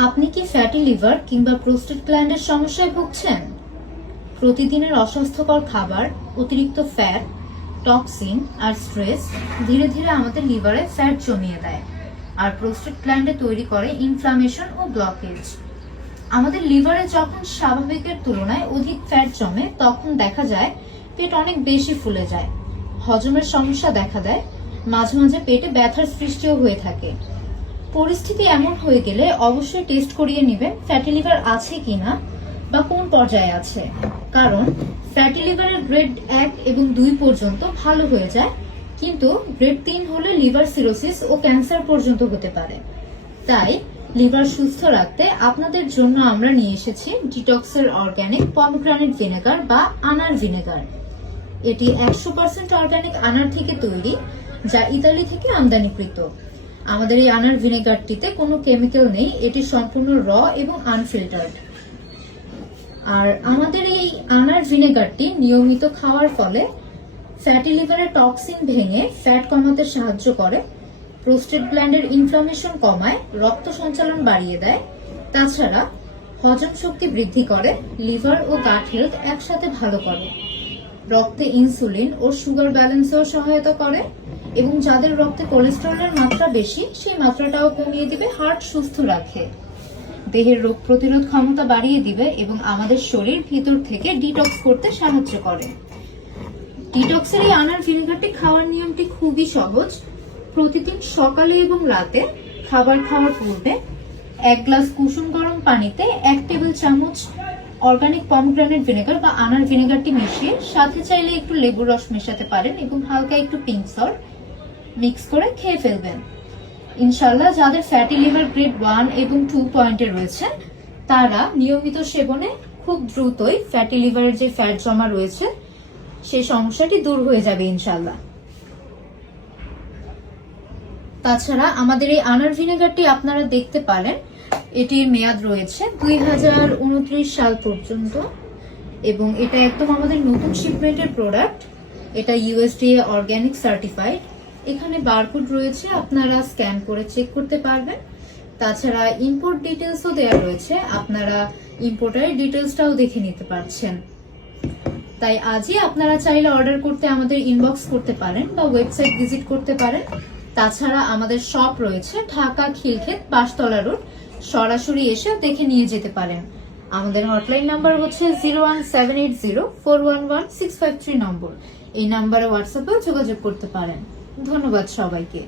আপনি কি fatty liver কিংবা প্রোস্টেট গ্ল্যান্ডের সমস্যায় ভুগছেন? প্রতিদিনের অস্বাস্থ্যকর খাবার, অতিরিক্ত ফ্যাট, টক্সিন আর স্ট্রেস ধীরে ধীরে আমাদের লিভারে ফ্যাট জমিয়ে দেয় আর প্রোস্টেট গ্ল্যান্ডে তৈরি করে ইনফ্লামেশন ও ব্লকেজ। আমাদের লিভারে যখন স্বাভাবিকের তুলনায় অধিক ফ্যাট জমে তখন দেখা যায় পেট অনেক বেশি ফুলে যায়, হজমের সমস্যা দেখা দেয়, মাঝে মাঝে পেটে ব্যথার সৃষ্টিও হয়ে থাকে। পরিস্থিতি এমন হয়ে গেলে অবশ্যই টেস্ট করিয়ে নেবেন ফ্যাটি লিভার আছে কিনা বা কোন পর্যায়ে আছে, কারণ ফ্যাটি লিভারের গ্রেড 1 এবং 2 পর্যন্ত ভালো হয়ে যায়, কিন্তু গ্রেড 3 হলে লিভার সিরোসিস ও ক্যান্সার পর্যন্ত হতে পারে। তাই লিভার সুস্থ রাখতে আপনাদের জন্য আমরা নিয়ে এসেছি ডিটক্সের অর্গানিক পমগ্রানেট ভিনেগার বা আনার ভিনেগার। এটি 100% অর্গানিক আনার থেকে তৈরি, যা ইতালি থেকে আমদানিকৃত। আমাদের এই আনার ভিনেগারটিতে কোনো কেমিক্যাল নেই, এটি সম্পূর্ণ র এবং আনফিল্টার্ড। আর আমাদের এই আনার ভিনেগারটি নিয়মিত খাওয়ার ফলে ফ্যাটি লিভারের টক্সিন ভেঙে ফ্যাট কমাতে সাহায্য করে, প্রোস্টেট গ্ল্যান্ডের ইনফ্লামেশন কমায়, রক্ত সঞ্চালন বাড়িয়ে দেয়। তাছাড়া হজম শক্তি বৃদ্ধি করে, লিভার ও গাট হেলথ একসাথে ভালো করে, রক্তে ইনসুলিন ও সুগার ব্যালেন্সেও সহায়তা করে এবং যাদের রক্তে কোলেস্টেরলের মাত্রা বেশি সেই মাত্রাটাও কমিয়ে দিবে, হার্ট সুস্থ রাখে, দেহের রোগ প্রতিরোধ ক্ষমতা বাড়িয়ে দিবে এবং আমাদের শরীর ভিতর থেকে ডিটক্স করতে সাহায্য করে। ডিটক্সের এই আনার ভিনেগারটি খাওয়ার নিয়মটি খুবই সহজ। প্রতিদিন সকালে এবং রাতে খাবার খাওয়ার পূর্বে 1 গ্লাস কুসুম গরম পানিতে 1 টেবিল চামচ অর্গানিক পমগ্রানেট ভিনেগার বা আনার ভিনেগারটি মিশিয়ে সাথে চাইলে একটু লেবুর রস মেশাতে পারেন এবং হালকা একটু পিঙ্ক সল্ট মিক্স করে খেয়ে ফেলবেন। ইনশাল্লাহ যাদের ফ্যাটি লিভার গ্রেড 1 এবং 2 পয়েন্টে রয়েছে তারা নিয়মিত সেবনে খুব দ্রুতই ফ্যাটি লিভারের যে ফ্যাট জমা রয়েছে সেই সমস্যাটি দূর হয়ে যাবে ইনশাল্লাহ। তাছাড়া আমাদের এই আনার ভিনেগারটি আপনারা দেখতে পারেন, এটির মেয়াদ রয়েছে 2029 সাল পর্যন্ত এবং এটা একদম আমাদের নতুন শিপমেন্টের প্রোডাক্ট। এটা ইউএসডিএ অর্গানিক সার্টিফাইড। এখানে বারকোড রয়েছে, আপনারা স্ক্যান করে চেক করতে পারবেন। তাছাড়া ইম্পোর্ট ডিটেলসও দেওয়া রয়েছে, আপনারা ইম্পোর্টারের ডিটেলসটাও দেখে নিতে পারছেন। তাই আজই আপনারা চাইলে অর্ডার করতে আমাদের ইনবক্স করতে পারেন বা ওয়েবসাইট ভিজিট করতে পারেন। তাছাড়া আমাদের শপ রয়েছে ঢাকা খিলক্ষেত 5তলা রোড, সরাসরি এসে দেখে নিয়ে যেতে পারেন। আমাদের হটলাইন নাম্বার হচ্ছে 01780411653 নম্বর। এই নাম্বারে হোয়াটসঅ্যাপেও যোগাযোগ করতে পারেন। ধন্যবাদ সবাইকে।